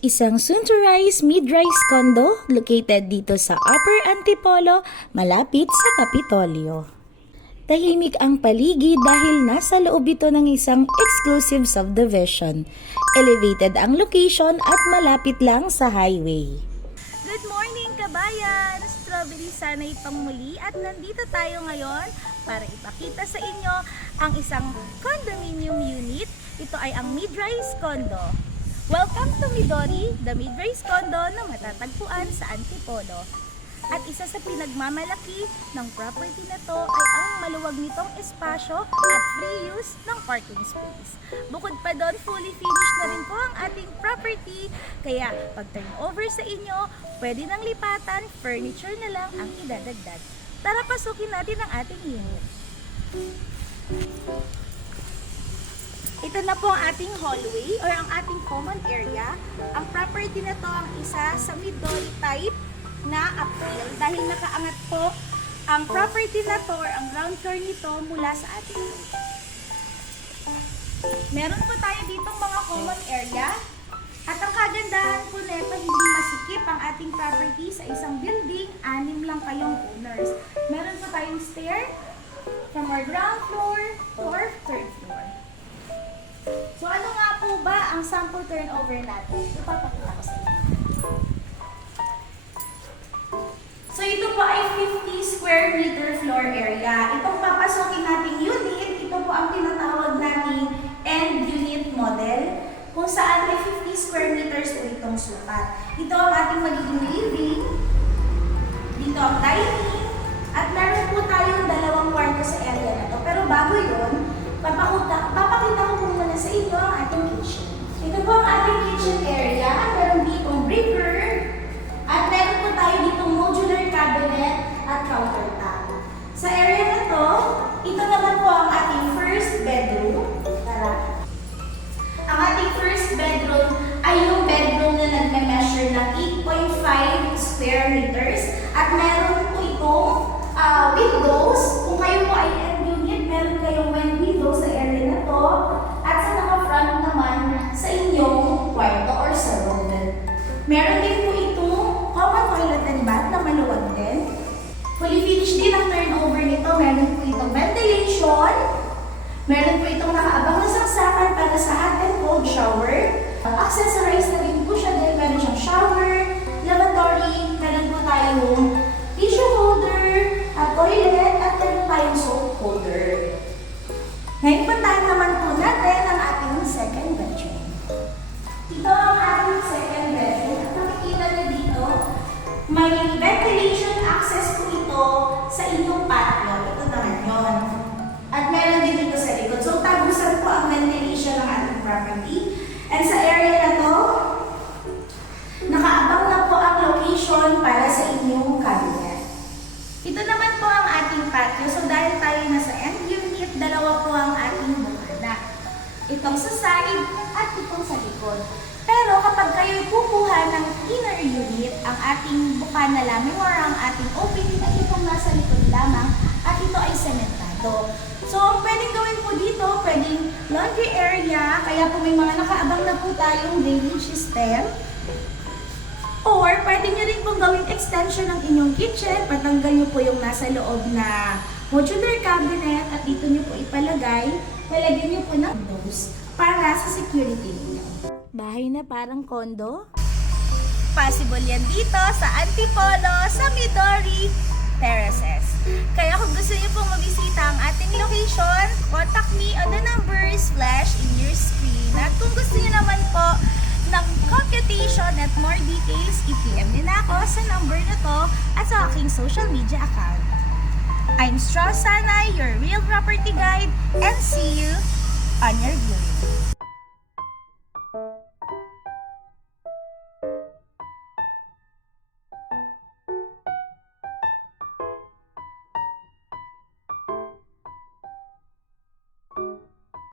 Isang soon-to-rise mid-rise condo located dito sa Upper Antipolo, malapit sa Kapitolyo. Tahimik ang paligid dahil nasa loob ito ng isang exclusive subdivision. Elevated ang location at malapit lang sa highway. Good morning, kabayan! Strawberry Sanay pang muli at nandito tayo ngayon para ipakita sa inyo ang isang condominium unit. Ito ay ang mid-rise condo. Welcome to Midori, the mid-rise condo na matatagpuan sa Antipolo. At isa sa pinagmamalaki ng property na to ay ang maluwag nitong espasyo at free use ng parking space. Bukod pa doon, fully finished na rin po ang ating property. Kaya pag turn over sa inyo, pwede nang lipatan, furniture na lang ang idadagdag. Tara, pasukin natin ang ating unit. Ito na po ang ating hallway or ang ating common area. Ang property na to ang isa sa Midori type na uphill dahil nakaangat po ang property na to or ang ground floor nito mula sa ating roof. Meron po tayo ditong mga common area at ang kagandahan po nito hindi masikip ang ating property sa isang building, 6 lang kayong owners. Meron po tayong stair from our ground floor to our third floor. So ano nga po ba ang sample turnover natin? Ipapakita ko sa inyo. So ito po ay 50 square meter floor area. Itong papasokin nating unit, ito po ang tinatawag nating end unit model kung saan may 50 square meters po itong sukat. Ito ang ating magiging living, dito ang dining, at meron po tayong 2 kwarto sa area na to. Pero bago yun, papakita ko muna sa inyo ang ating kitchen. Ito po ang ating kitchen area. Meron ditong breaker at meron po tayo ditong modular cabinet at countertop. Sa area na to, ito naman po ang ating first bedroom. Tara. Ang ating first bedroom ay yung bedroom na nagme-measure ng 8.5 square meters at meron po itong windows. Kung kayo po ay end unit, meron kayong window sa area na to at sa naka-front naman sa inyong kwarto or sa room. Meron din po itong common toilet and bath na maluwag din. Fully finished din ang turnover nito. Meron po itong ventilation. Meron po itong nakaabang na saksakan para sa hot and cold shower. Accessorized na rin po siya din. Meron siyang shower, lavatory, meron po tayong tissue holder, at toilet, at meron tayong soap holder. Ngayon puntahan naman po natin ang ating second bedroom. Ito ang ating second bedroom. At makikita nyo dito, may ventilation access po ito sa inyong patio. Ito naman yun. At meron din dito sa likod. So, tagusan po ang ventilation ng ating property. And sa area na to, nakaabang na po ang location para sa inyong cabinet. Ito naman po ang ating patio. So, dahil tayo nasa end unit, 2 po ang ating bukana. Itong sa side at itong sa likod. Pero kapag kayo kukuha ng inner unit, ang ating bukana lamang or ang ating opening ay itong nasa likod lamang at ito ay sementado. So, ang pwedeng gawin po dito, pwedeng laundry area, kaya po may mga nakaabang na po tayong drainage system. Or, pwede nyo rin pong gawing extension ng inyong kitchen, patanggal nyo po yung nasa loob na modular cabinet at dito nyo po ipalagay, palagyan nyo po ng windows para sa security ninyo. Bahay na parang condo? Possible yan dito sa Antipolo, sa Midori Terraces. Kaya kung gusto niyo pong mabisita ang ating location, contact me on the numbers flash in your screen. At kung gusto niyo naman po ng computation at more details, i-PM din ako sa number na to at sa aking social media account. I'm Straw Sanay, your real property guide, and see you on your viewing.